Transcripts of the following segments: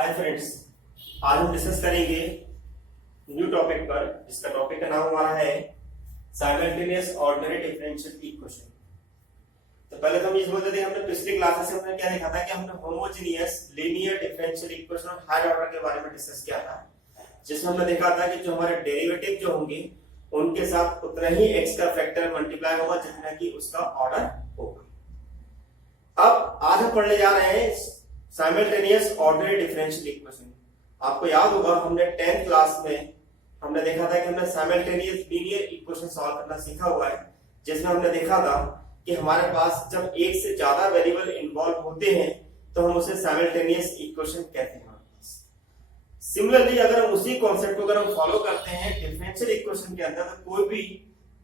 Hi friends, आज हम discuss करेंगे न्यू टॉपिक पर, जिसका टॉपिक का नाम हमारा है साइमल्टेनियस ऑर्डिनरी डिफरेंशियल इक्वेशन। तो पहले तो हम इस बोलते थे, हमने पिछली क्लासेस में हमने क्या देखा था कि हमने होमोजेनियस लीनियर डिफरेंशियल इक्वेशन और हायर ऑर्डर के बारे में डिस्कस किया था, जिसमें हमने देखा था कि जो हमारे डेरिवेटिव जो होंगे उनके साथ उतना ही x का फैक्टर मल्टीप्लाई होगा जितना कि उसका ऑर्डर होगा। अब आज हम पढ़ने जा रहे हैं साइमल्टेनियस ऑर्डिनरी डिफरेंशियल इक्वेशन। आपको याद होगा हमने 10th क्लास में हमने देखा था कि हमने साइमल्टेनियस लीनियर इक्वेशन सॉल्व करना सीखा हुआ है, जिसमें हमने देखा था कि हमारे पास जब एक से ज्यादा वेरिएबल इन्वॉल्व होते हैं तो हम उसे साइमल्टेनियस इक्वेशन कहते हैं। सिमिलरली अगर हम उसी कॉन्सेप्ट को अगर हम फॉलो करते हैं डिफरेंशियल इक्वेशन के अंदर, तो कोई भी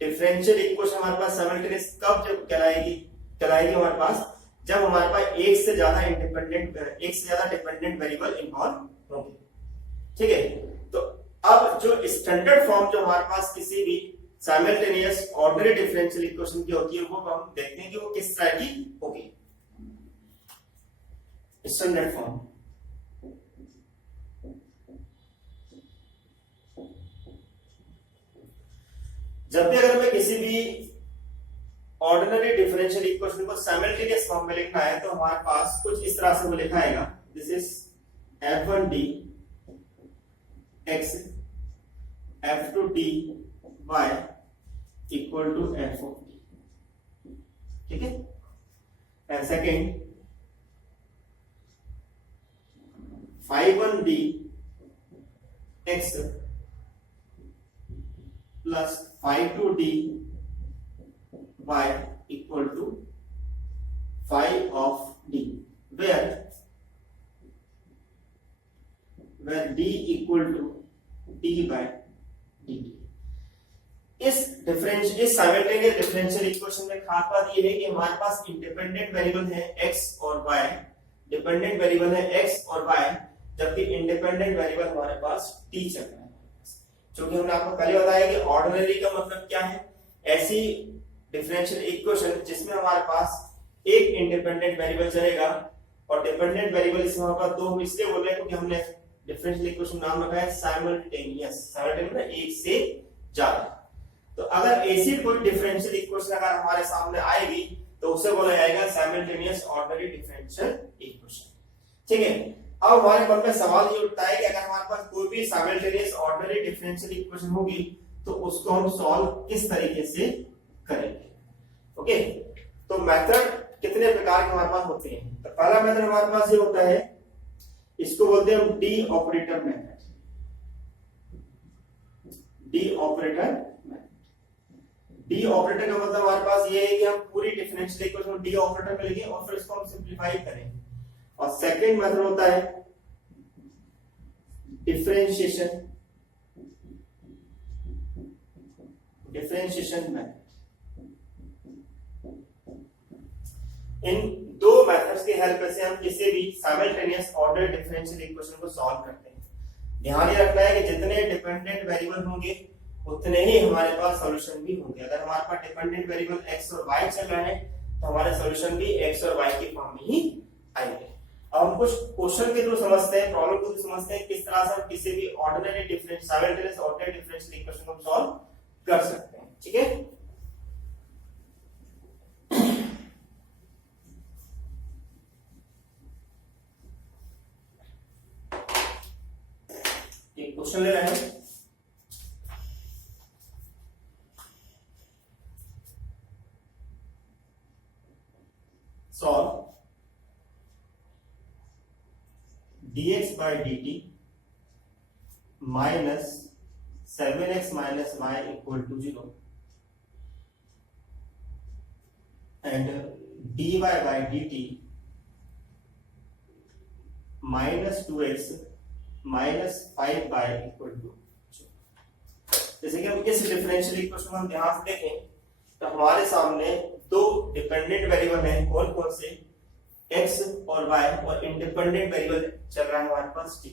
डिफरेंशियल इक्वेशन हमारे पास साइमल्टेनियस कब जब कहलाएगी हमारे पास, जब हमारे पास एक से ज्यादा डिपेंडेंट वेरिएबल इन्वॉल्व होंगे। ठीक है, तो अब जो स्टैंडर्ड फॉर्म जो हमारे पास किसी भी साइमल्टेनियस ऑर्डिनरी डिफरेंशियल इक्वेशन की होती है, वो हम देखते हैं कि वो किस तरह की होगी। स्टैंडर्ड फॉर्म जब भी अगर मैं किसी भी ऑर्डिनरी डिफरेंशियल इक्वेशन को साइमल्टेनियस फॉर्म में लिखना है तो हमारे पास कुछ इस तरह से वो लिखा आएगा, this is f1d x f2d y equal to f of d। ठीक है, and second phi1d x plus phi2d y equal to phi of d, where d equal to d by dt। इस साइमल्टेनियस डिफरेंशियल इक्वेशन में खास बात ये है कि हमारे पास इंडिपेंडेंट वेरिएबल है x और y, डिपेंडेंट वेरिएबल है x और y, जबकि इंडिपेंडेंट वेरिएबल हमारे पास t चल रहा है। क्योंकि हमने आपको पहले बताया कि ऑर्डिनरी का मतलब क्या है, ऐसी डिफरेंशियल इक्वेशन जिसमें हमारे पास एक इंडिपेंडेंट वेरिएबल चलेगा और डिपेंडेंट वेरिएबल इसमें हमारे पास दो। हम इसलिए बोल रहे हैं क्योंकि हमने डिफरेंशियल इक्वेशन नाम रखा है साइमल्टेनियस एक से ज्यादा। तो अगर ऐसी कोई डिफरेंशियल इक्वेशन अगर हमारे सामने आएगी तो उसे बोला जाएगा साइमल्टेनियस ऑर्डिनरी डिफरेंशियल इक्वेशन। ठीक है, अब हमारे मन में सवाल ये उठता है कि अगर हमारे पास कोई भी साइमल्टेनियस ऑर्डिनरी डिफरेंशियल इक्वेशन होगी तो उसको हम सॉल्व किस तरीके से करेंगे। ओके, तो मेथड कितने प्रकार के हमारे पास होते हैं। तो पहला मेथड हमारे पास ये होता है, इसको बोलते हैं हम D operator method. D operator का मतलब हमारे पास ये है कि हम पूरी डिफरेंशियल इक्वेशन डी ऑपरेटर में लिखें और फिर इसको हम सिंपलीफाई करें। और सेकंड मेथड होता है डिफरेंशिएशन मेथड। इन दो मेथड्स की हेल्प से हम किसी भी साइमल्टेनियस ऑर्डर डिफरेंशियल इक्वेशन को सॉल्व करते हैं। ध्यान ये रखना है कि जितने डिपेंडेंट वेरिएबल होंगे उतने ही हमारे पास सॉल्यूशन भी होंगे। अगर हमारे पास डिपेंडेंट वेरिएबल x और y चल रहा है तो हमारे सॉल्यूशन भी x और y की फॉर्म में ही आएंगे। अब हम कुछ क्वेश्चन के थ्रू समझते हैं, प्रॉब्लम के थ्रू समझते हैं किस तरह से हम किसी भी ordinary simultaneous ordinary differential equation को सॉल्व कर सकते हैं। ठीक है, एक क्वेश्चन ले रहे हैं, solve dx by dt minus 7x minus y equal to 0 and dy by dt minus 2x minus 5y equal to 0। जैसे कि हम इस डिफरेंशियल इक्वेशन को हम ध्यान से देखें तो हमारे सामने दो डिपेंडेंट वेरिएबल हैं, कौन कौन से, x और y, और इंडिपेंडेंट वेरिएबल चल रहा है हमारे पास t।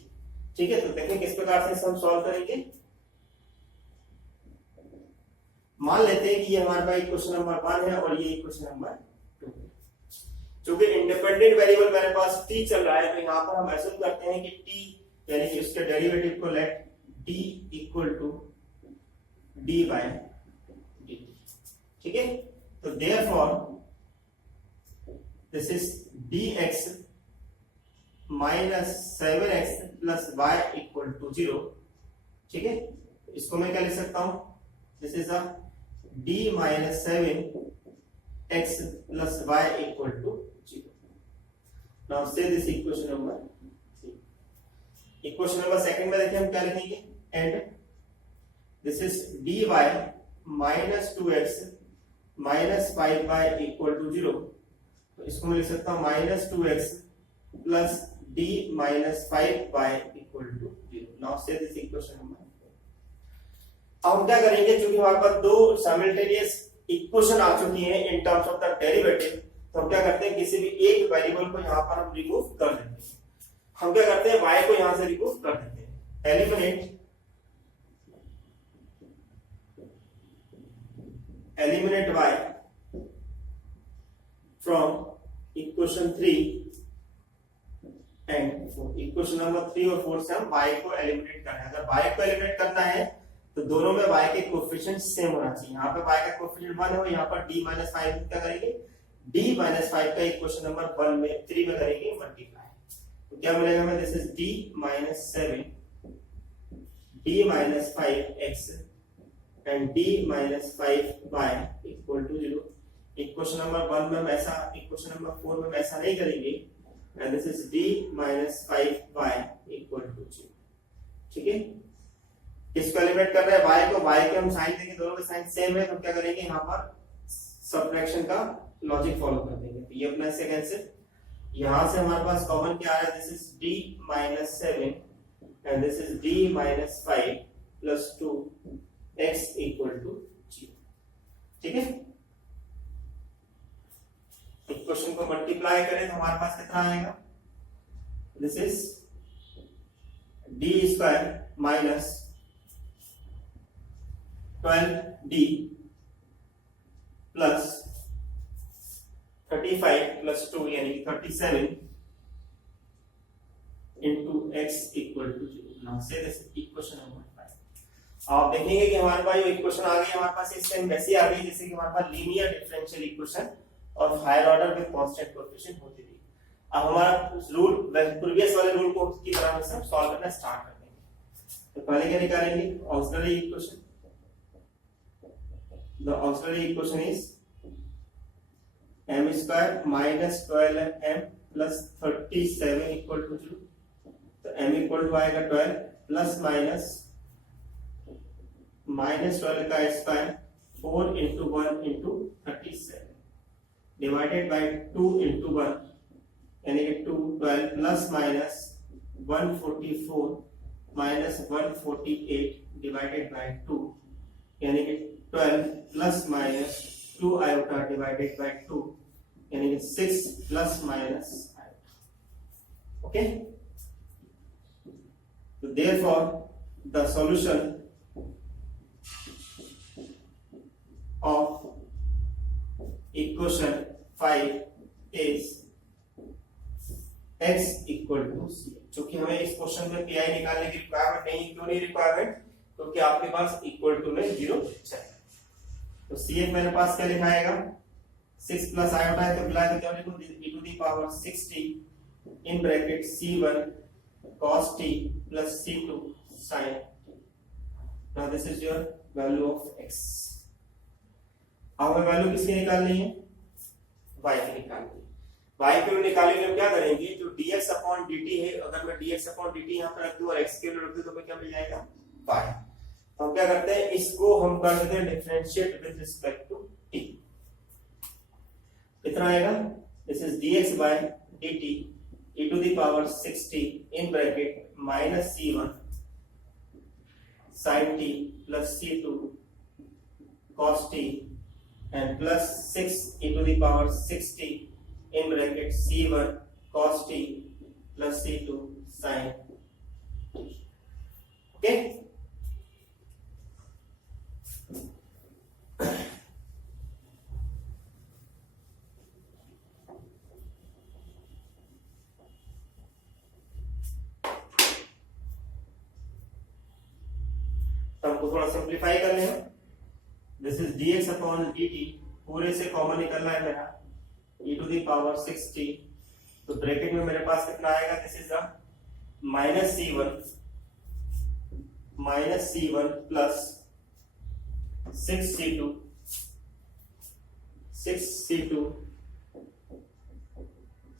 ठीक है, तो देखें किस प्रकार से हम सॉल्व करेंगे। मान लेते हैं कि ये हमारे पास इक्वेशन नंबर 1 है और ये इक्वेशन नंबर 2 है। चूंकि इंडिपेंडेंट वेरिएबल मेरे पास t चल रहा है, तो यहाँ पर हम एज्यूम करते हैं कि t यानी कि उसके डेरिवेटिव को let d equal to d by dt। ठीक है, तो therefore this is dx minus 7x plus y equal to 0। ठीक है, इसको मैं क्या लिख सकता हूं, this is a d minus 7x plus y equal to 0। Now say this equation number 3। Equation number second में देखिए हम क्या लिखेंगे, and this is dy minus 2x minus 5y equal to 0। तो इसको मैं लिख सकता हूं minus 2x plus d minus 5y equal to 0। Now say this equation number. अब हम क्या करेंगे, क्योंकि हमारे पास दो साइमल्टेनियस इक्वेशन आ चुकी हैं in terms of the derivative, तो हम क्या करते हैं, किसी भी एक वेरिएबल को यहां पर हम रिमूव कर देते हैं। हम क्या करते हैं, y को यहां से रिमूव कर देते हैं। Eliminate y from equation 3 and 4। Equation number 3 और 4 से हम y को एलिमिनेट करना है। अगर y को एलिमिनेट करना है तो दोनों में y के कोएफिशिएंट सेम होना चाहिए। यहाँ पे y का कोएफिशिएंट 1 है और यहाँ पर d माइनस 5 क्या करेंगे, d माइनस 5 का इक्वेशन नंबर 1 में 3 में करेंगे मल्टीप्लाई। तो क्या मिलेगा हमें, this is d minus 7 d minus 5x and d minus 5y equal to 0। Equation number 1 में हम ऐसा, इक्वेशन नंबर 4 में हम ऐसा नहीं करेंगे, and this is d minus 5y equal to 0। ठीक है, इसको एलिमिनेट कर रहे हैं y को, y के हम साइन देंगे, दोनों के साइन सेम है, तो क्या करेंगे यहाँ पर सबट्रैक्शन का लॉजिक फॉलो कर देंगे। तो ये अपना इससे कैंसिल, यहां से हमारे पास कॉमन क्या आ रहा है, this is d minus 7 and this is d minus 5 plus 2x equal to 0। ठीक है, इक्वेशन को मल्टीप्लाई करें तो हमारे पास कितना आएगा, this is d square minus 12d plus 35 plus 2 यानी 37 into x equal to 0। Now say this equation number 5। आप देखेंगे कि हमारे पास जो इक्वेशन आ गई हमारे पास इस टाइम वैसी आ गई जैसे कि हमारे पास लीनियर डिफरेंशियल इक्वेशन और higher order with constant coefficient होती थी। अब हमारा रूल प्रीवियस वाले रूल को की तरह से हम सॉल्व करना स्टार्ट कर देंगे। तो पहले क्या निकालेंगे, auxiliary equation. The auxiliary equation is m square minus 12m plus 37 equal to 0। तो m इक्वल टू आएगा 12 प्लस माइनस माइनस 12 का square 4 into 1 into 37 divided by 2 into 1 यानी कि 2 12 plus minus 144 minus 148 divided by 2 यानी कि 12 plus minus 2 iota divided by 2 यानी कि 6 plus minus iota. Okay, तो therefore the solution of equation 5 is x equal to c। क्योंकि हमें इस क्वेश्चन में pi निकालने की रिक्वायरमेंट नहीं, क्यों नहीं रिक्वायरमेंट, क्योंकि आपके पास इक्वल टू में 0 चाहिए। तो CF मेरे पास क्या लिखाएगा, 6 प्लस आयोटा है तो मिला के क्या लिखूं, e to the power 6t in bracket c1 cos t plus c2 sin t। Now this is your value of x। अब हमें वैल्यू किसकी निकालनी है, y की निकालनी है। y की निकालने के लिए क्या करेंगे, जो dx अपॉन dt है, अगर मैं dx अपॉन dt यहां पर रख दूं और x के लिए रख दूं तो हमें क्या मिल जाएगा, y। तो हम क्या करते हैं, इसको हम कर देते हैं differentiate with respect to t। कितना आएगा, this is dx by dt e to the power 6t in bracket minus c1 sin t plus c2 cos t and plus 6 e to the power 6t in bracket c1 cos t plus c2 sin t। Okay, को थोड़ा simplify कर लें। This is dx upon dt, पूरे से common निकलना है मेरा e to the power 6t, तो ब्रैकेट में मेरे पास कितना आएगा, this is the minus c1 plus 6c2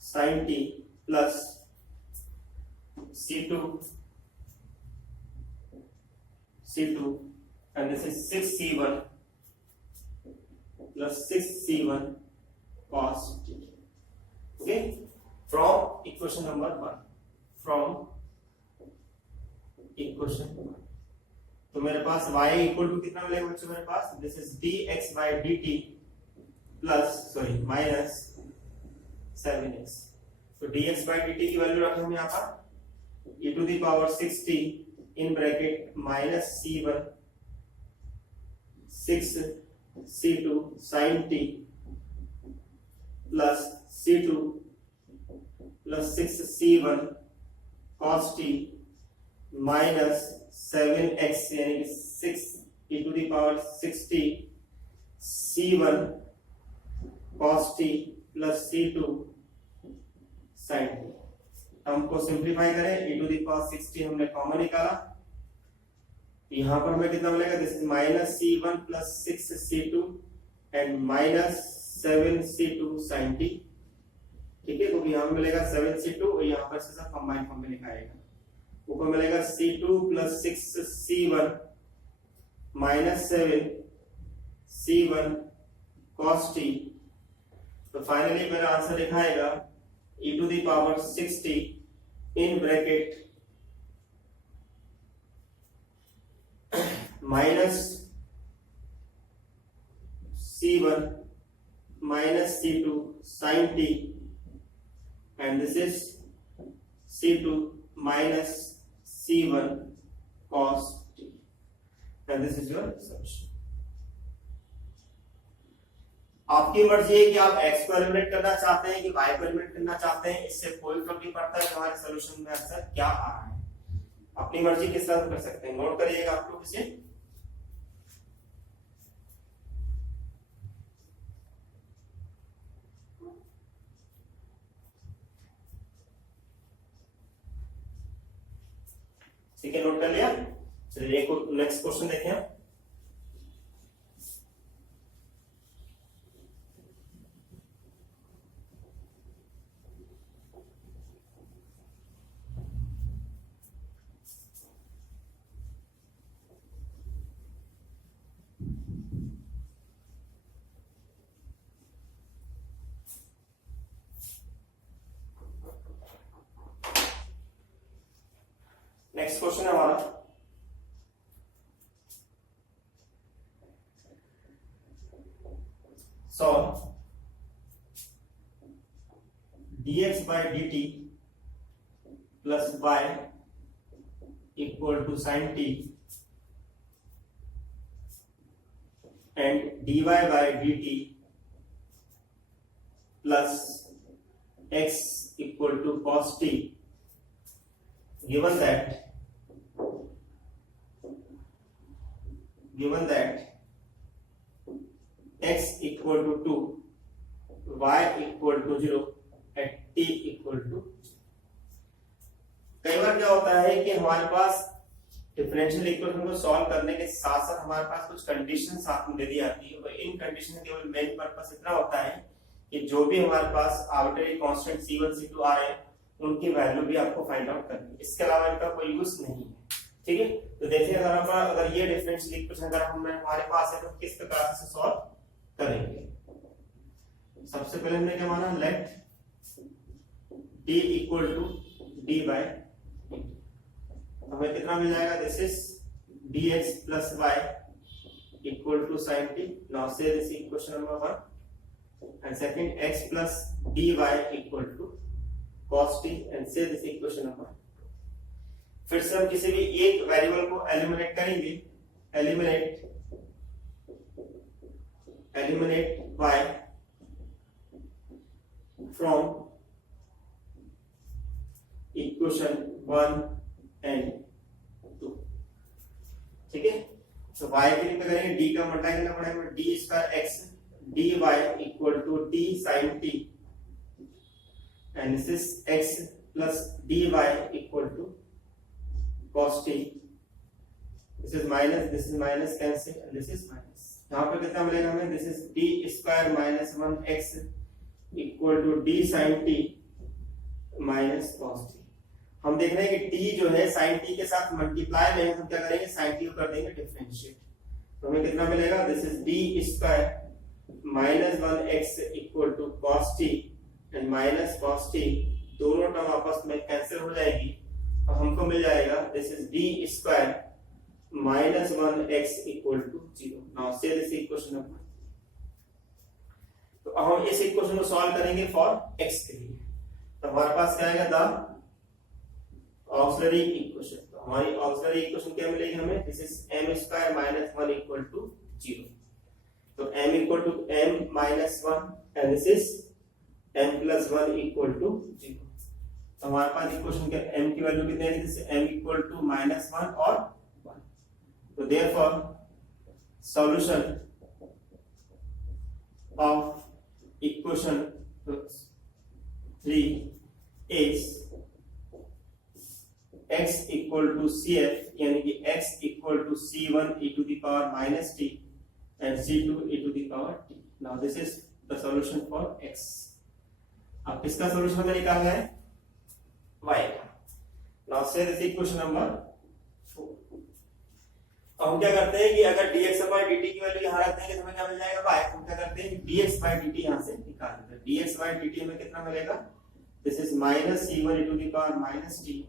sin t plus c2 and this is 6c1 plus 6c1 cos t. Okay, from equation number 1, from equation 1, तो मेरे पास y equal to कितना मिलेगा बच्चों, मेरे पास this is dx by dt plus minus 7x, तो dx by dt की value रखें हम यहाँ पर e to the power 6t in bracket minus c1 6c2 sin t plus c2 plus 6c1 cos t minus 7x यानी कि 6 e to the power 6t c1 cos t plus c2 sin t। हमको simplify करें, e to the power 6t हमने common निकाला, यहां पर हमें कितना मिलेगा, this is minus c1 plus 6c2 and minus 7c2 sin t। ठीक है, क्योंकि यहां मिलेगा 7c2 और यहां पर से सब कंबाइन फॉर्म में लिखाएगा, ऊपर मिलेगा c2 plus 6c1 minus 7c1 cos t, तो फाइनली मेरा आंसर लिखाएगा e to the power 6t in bracket minus c1 minus c2 sin t and this is c2 minus c1 cos t and this is your solution। आपकी मर्जी है कि आप x को eliminate करना चाहते हैं कि y को एलिमिनेट करना चाहते हैं, इससे कोई फर्क नहीं पड़ता है कि हमारे सॉल्यूशन में आंसर क्या आ रहा है, अपनी मर्जी के साथ कर सकते हैं। नोट करिएगा आप लोग इसे। ठीक है, नोट कर लिया। चलिए नेक्स्ट क्वेश्चन देखें। नेक्स्ट क्वेश्चन है हमारा, solve dx by dt plus y equal to sin t and dy by dt plus x equal to cos t, given that x equal to 2, y equal to 0 and t equal to 0। कई बार क्या होता है कि हमारे पास differential equation को solve करने के साथ साथ हमारे पास कुछ कंडीशन साथ में दे दी जाती है, और इन कंडीशन का केवल मेन पर्पस इतना होता है कि जो भी हमारे पास आर्बिट्रेरी कांस्टेंट c1 c2 आ रहे हैं उनकी वैल्यू भी आपको फाइंड आउट करनी है, इसके अलावा इनका कोई यूज नहीं है। ठीक है, तो देखिए अगर ये डिफरेंशियल इक्वेशन अगर हमारे पास है तो किस प्रकार से सॉल्व करेंगे। सबसे पहले हमने क्या माना, let d equal to d by हमें कितना मिल जाएगा, this is dx plus y equal to sin t। Now say this equation number 1 and second x plus dy equal to cos t and say this equation number. फिर से हम किसी भी एक वेरिएबल को एलिमिनेट करेंगे, eliminate y from equation 1 and 2। ठीक है, तो y के लिए करेंगे d का मल्टीप्लाई करना पड़ेगा, d square x dy equal to d sin t and this is x plus dy equal to cos t, this is minus cancel and this is minus. यहाँ पे कितना मिलेगा हमें, this is d square minus 1x equal to d sin t minus cos t। हम देख रहे हैं कि t जो है sin t के साथ मल्टीप्लाई में है, हम क्या करेंगे sin t को कर देंगे डिफरेंशिएट, तो हमें कितना मिलेगा, this is d square minus 1x equal to cos t and minus cos t, दोनों टर्म आपस में कैंसिल हो जाएगी, तो हमको मिल जाएगा this is d square minus 1x equal to 0। Now say this equation number, तो अब हम इस इक्वेशन को सॉल्व करेंगे फॉर x के लिए, तो हमारे पास क्या आएगा, द ऑक्सिलरी इक्वेशन। तो हमारी ऑक्सिलरी इक्वेशन क्या मिलेगी हमें, this is m square minus 1 equal to 0, तो m equal to m minus 1 and this is m plus 1 equal to 0। तो हमारे पास इक्वेशन के m की वैल्यू कितनी है, this m equal to minus 1 और 1, तो therefore solution of equation 3 is x equal to cf, यानी कि x equal to c1 e to the power minus t and c2 e to the power t। Now this is the solution for x। अब इसका solution हमें निकालना है y का। Now say this equation number 4। अब हम क्या करते हैं कि अगर dx/dt की वैल्यू यहां रख देंगे तो हमें क्या मिल जाएगा y। हम क्या करते हैं dx/dt यहां से निकाल देते हैं, dx/dt हमें कितना मिलेगा, this is minus c1 e to the power minus t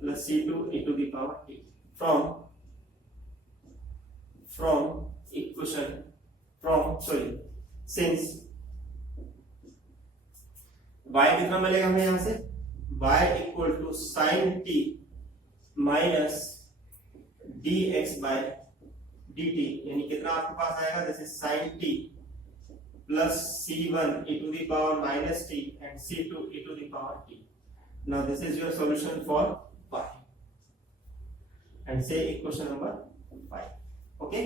plus c2 e to the power t since y कितना मिलेगा हमें यहां से, y equal to sin t minus dx by dt, यानी कितना आपके पास आएगा, this is sin t plus c1 e to the power minus t and c2 e to the power t। now this is your solution for y and say equation number 5। Okay,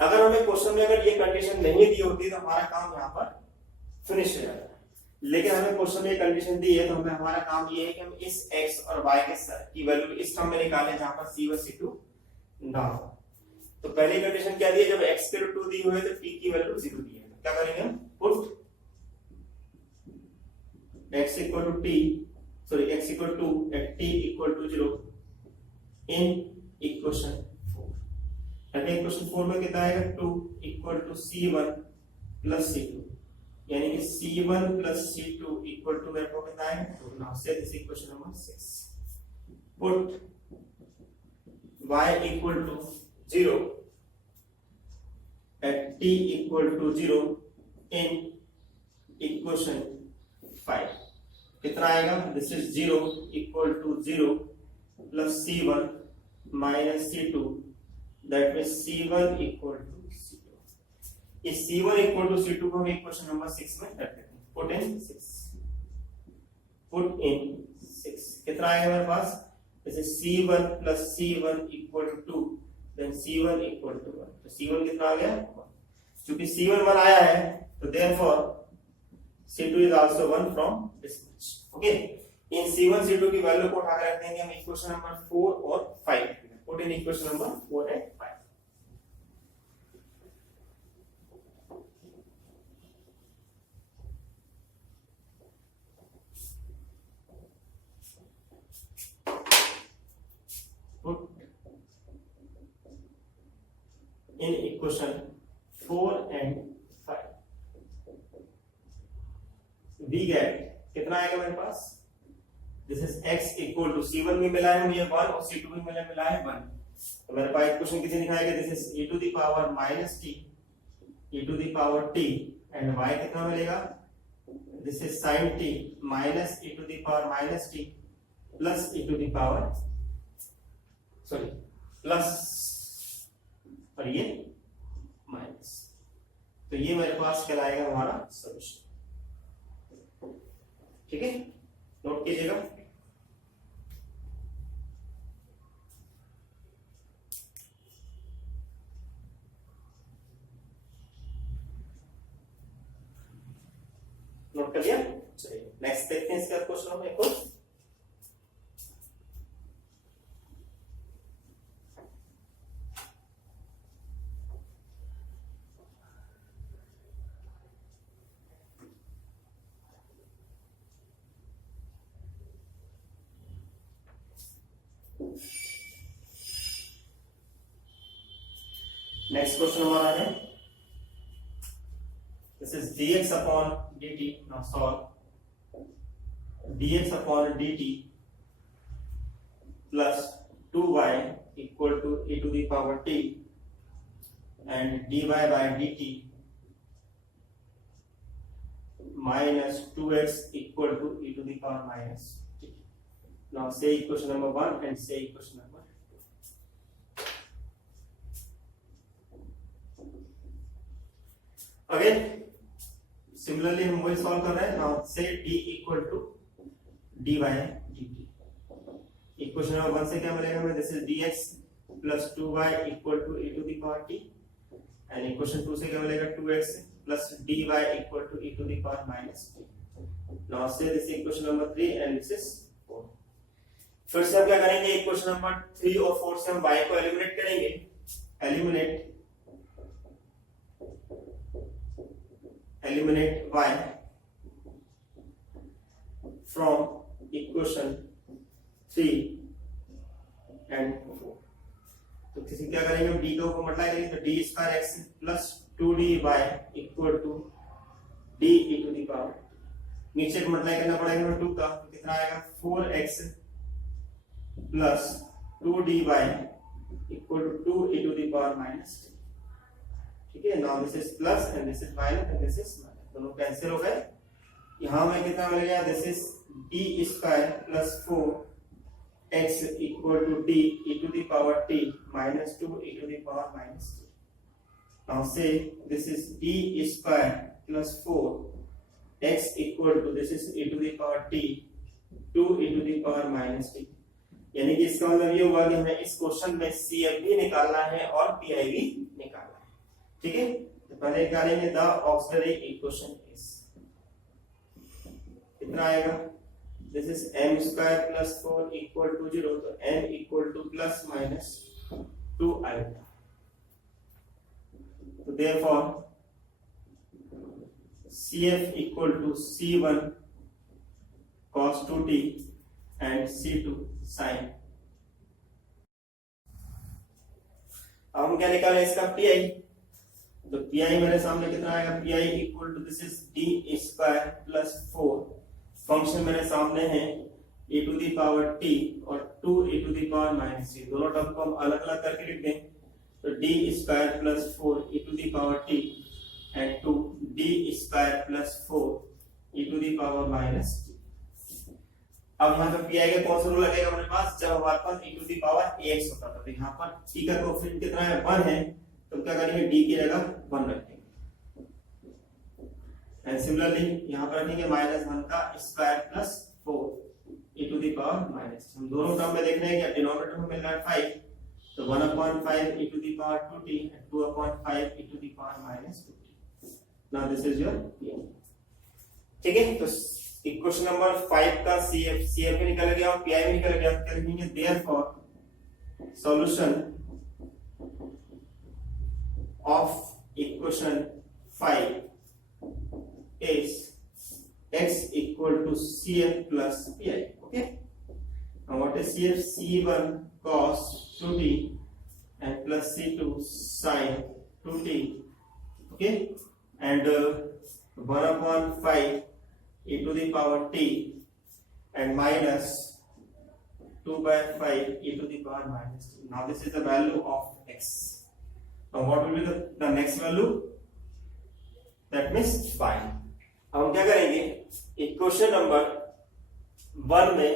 अगर हमें question में अगर ये condition नहीं दी होती तो हमारा काम यहाँ पर फिनिश हो जाता, लेकिन हमें क्वेश्चन में कंडीशन दी है, तो हमें हमारा काम ये है कि हम इस x और y की वैल्यू इस टर्म में निकालें जहां पर c1 c2 ना हो। तो पहली कंडीशन क्या दी है, जब x की वैल्यू 2 दी हुई है तो t की वैल्यू 0 दी है, तो क्या करेंगे हम, put x equal to t sorry x equal to at t equal to 0 in equation 4। यानी इक्वेशन 4 में कितना आएगा, 2 equal to c1 plus c2, यानी कि c1 plus c2 equal to मेरे को कितना आएगा 2। now say this equation number 6, put y equal to 0 at t equal to 0 in equation 5। कितना आएगा, this is 0 equal to 0 plus c1 minus c2, that means c1 equal to 0। इस c1 equal to c2 को हम equation number 6 में रख देते हैं, put in 6, कितना आएगा हमारे पास, this is c1 plus c1 equal to 2, then c1 equal to 1, तो c1 कितना आ गया 1। चूंकि c1 1 आया है तो therefore c2 is also 1 from this much। Okay, in c1 c2 की वैल्यू को उठाकर रख देंगे हम इक्वेशन नंबर 4 और 5, put in equation number 4 and 5। Put in equation 4 and 5, we get कितना आएगा मेरे पास, this is x equal to c1 भी मिला है मुझे 1 और c2 भी मिला है 1, तो मेरे पास इक्वेशन कितनी दिखाएगा, this is e to the power minus t e to the power t and y कितना मिलेगा, this is sin t minus e to the power minus t plus e to the power sorry plus और ये minus, तो ये मेरे पास कहलाएगा हमारा solution. ठीक है, नोट कीजिएगा। हैं इसके बाद क्वेश्चन नंबर 1 को। नेक्स्ट क्वेश्चन हमारा है, this is dx upon dt। Now solve dx upon dt plus 2y equal to e to the power t and dy by dt minus 2x equal to e to the power minus t। Now say equation number 1 and say equation number 2। Again similarly हम वही solve कर रहे हैं। Now say d equal to dy dt। Equation number 1 से क्या मिलेगा हमें, this is dx plus 2y equal to e to the power t and equation 2 से क्या मिलेगा 2x plus dy equal to e to the power minus t। Now say this equation number 3 and this is 4। फिर से हम क्या करेंगे, equation number 3 और 4 से हम y को एलिमिनेट करेंगे। Eliminate y from equation 3 and 4। तो किसी क्या करेंगे, हम d को मल्टीप्लाई करेंगे तो d square x plus 2dy equal to d e to the power. नीचे को मल्टीप्लाई करना पड़ेगा हमें 2 का, तो कितना आएगा 4x plus 2dy equal to 2 e to the power minus t। ठीक है, now this is plus and this is minus and this is minus, दोनों कैंसिल हो गए। यहां में कितना मिलेगा, this is d square plus 4x equal to d e to the power t minus 2 e to the power minus t। Now say this is d square plus 4x equal to this is e to the power t 2 e to the power minus t। यानी कि इसका मतलब ये हुआ कि हमें इस question में CF भी निकालना है और PI भी निकालना है। ठीक है, तो पहले निकालेंगे द ऑक्सिलरी इक्वेशन इज, कितना आएगा, this is m square plus 4 equal to 0, तो m equal to plus minus 2 आएगा। तो therefore CF equal to C1 cos 2t and C2 sin। अब हम क्या निकालें इसका PI, तो PI मेरे सामने कितना आएगा, PI equal to this is d square plus 4, function मेरे सामने है e to the power t और 2 e to the power minus t। दोनों टर्म को हम अलग अलग करके लिख दें, तो d square plus 4 e to the power t and 2 d square plus 4 e to the power minus t। अब यहाँ पे PI का कौन सा रूल लगेगा हमारे पास, जब हमारे पास e to the power ax होता था, तो यहाँ पर t का कोएफिशिएंट कितना है 1 है, तो क्या करेंगे d की जगह 1 रखेंगे एंड सिमिलरली यहाँ पर रखेंगे -1 का square plus 4 e to the power minus. हम दोनों टर्म में देख रहे हैं कि डिनोमिनेटर में मिल रहा है 5, तो 1/5 e to the power 2t and 2/5 e to the power minus 2t। Now this is your PI। ठीक है, तो इक्वेशन नंबर 5 का CF भी निकल गया और PI भी निकल गया। क्या लिखेंगे, therefore solution of equation 5 is x equal to CF plus PI। okay, now what is CF, C1 cos 2t and plus C2 sin 2t, okay, and 1/5 e to the power t and minus 2/5 e to the power minus t। now this is the value of x। now what will be the next value, that means y। अब हम क्या करेंगे, equation number 1 में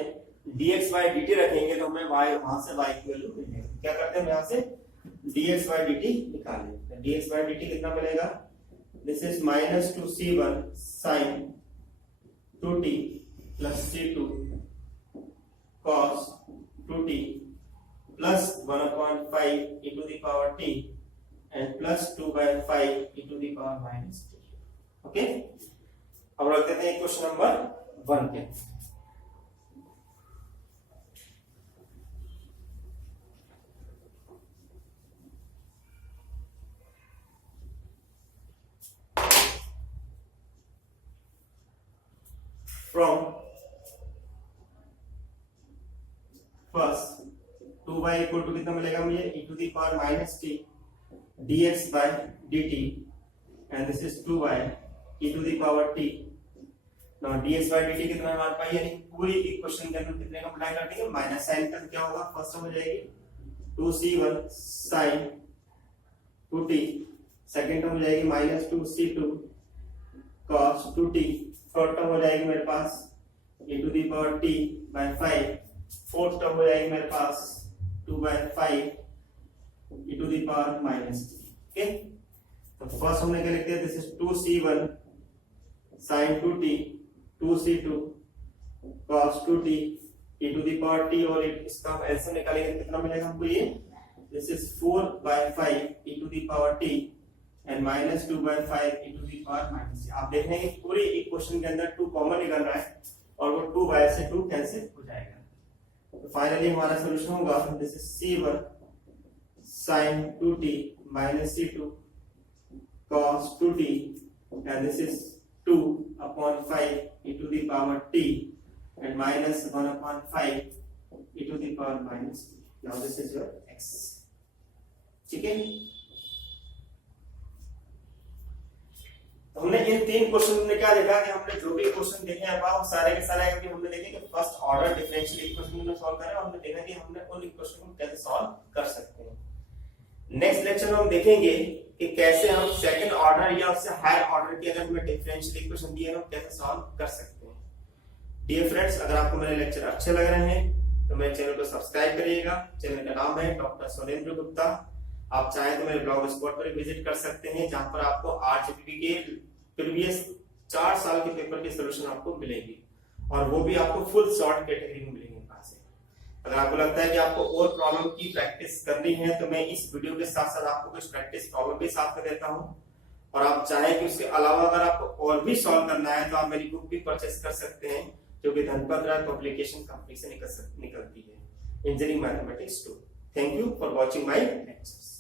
dx by dt रखेंगे, तो हमें y वहां से y की वैल्यू मिलेगी। क्या करते हैं, हम यहां से dx by dt निकालें, तो dx by dt कितना मिलेगा, this is -2c1 sin 2t plus c2 cos 2t plus 1/5 e to the power t and plus 2/5 e to the power minus t। Okay, अब रख देते हैं क्वेश्चन नंबर 1 के। From first 2y equal to कितना मिलेगा मुझे e to the power minus t dx by dt and this is 2y e to the power t. now dx by dt कितना हमारे पास यानी पूरी इक्वेशन के अंदर कितने का मल्टीप्लाई कर देंगे माइनस साइन का क्या होगा फर्स्ट टर्म हो जाएगी 2c1 sin 2t second term हो जाएगी minus 2c2 cos 2t third term हो जाएगी मेरे पास e to the power t by 5 fourth term हो जाएगी मेरे पास 2 by 5 e to the power minus t. Okay तो फर्स्ट हमने क्या लिख दिया this is 2c1 sin 2t 2c2 cos 2t e to the power t और इसका आंसर निकालेंगे कितना मिलेगा हमको ये this is 4 by 5 e to the power t and minus 2 by 5 e to the power minus t. आप देख रहे हैं पूरे इक्वेशन के अंदर 2 कॉमन निकल रहा है और वो 2 by से 2 कैंसिल हो जाएगा. तो फाइनली हमारा सॉल्यूशन होगा this is c1 sin 2t minus c2 cos 2t and this is 2 upon 5 e to the power t and minus 1 upon 5 e to the power minus t. Now this is your x. ठीक है हमने इन तीन question में क्या देखा कि हमने जो भी क्वेश्चन देखे हैं वो सारे के सारे अभी हमने देखे कि फर्स्ट ऑर्डर डिफरेंशियल इक्वेशन में सॉल्व करें और हमने देखा कि हमने उन इक्वेशन को कैसे सॉल्व कर सकते हैं. नेक्स्ट लेक्चर में हम देखेंगे कि कैसे हम सेकंड ऑर्डर या उससे हायर ऑर्डर की अगर हमें डिफरेंशियल इक्वेशन दी है तो कैसे सॉल्व कर सकते हैं. डियर फ्रेंड्स अगर आपको मेरे लेक्चर अच्छे लग रहे हैं तो मेरे चैनल को सब्सक्राइब करिएगा. चैनल का नाम है डॉक्टर सुरेंद्र गुप्ता. आप चाहे तो मेरे ब्लॉग स्पॉट पर विजिट कर सकते हैं जहां पर आपको आरजीपी के प्रीवियस 4 साल के पेपर के सॉल्यूशन आपको मिलेंगे और वो भी आपको फुल शॉर्ट कैटेगरी में मिलेंगे. अगर आपको लगता है कि आपको और प्रॉब्लम की प्रैक्टिस करनी है तो मैं इस वीडियो के साथ साथ आपको कुछ प्रैक्टिस प्रॉब्लम भी साथ में देता हूं और आप चाहें कि उसके अलावा अगर आपको और भी सॉल्व करना है तो आप मेरी बुक भी परचेस कर सकते हैं जो कि धनपत राय पब्लिकेशन कंपनी से निकलती है engineering mathematics 2. Thank you for watching my lectures.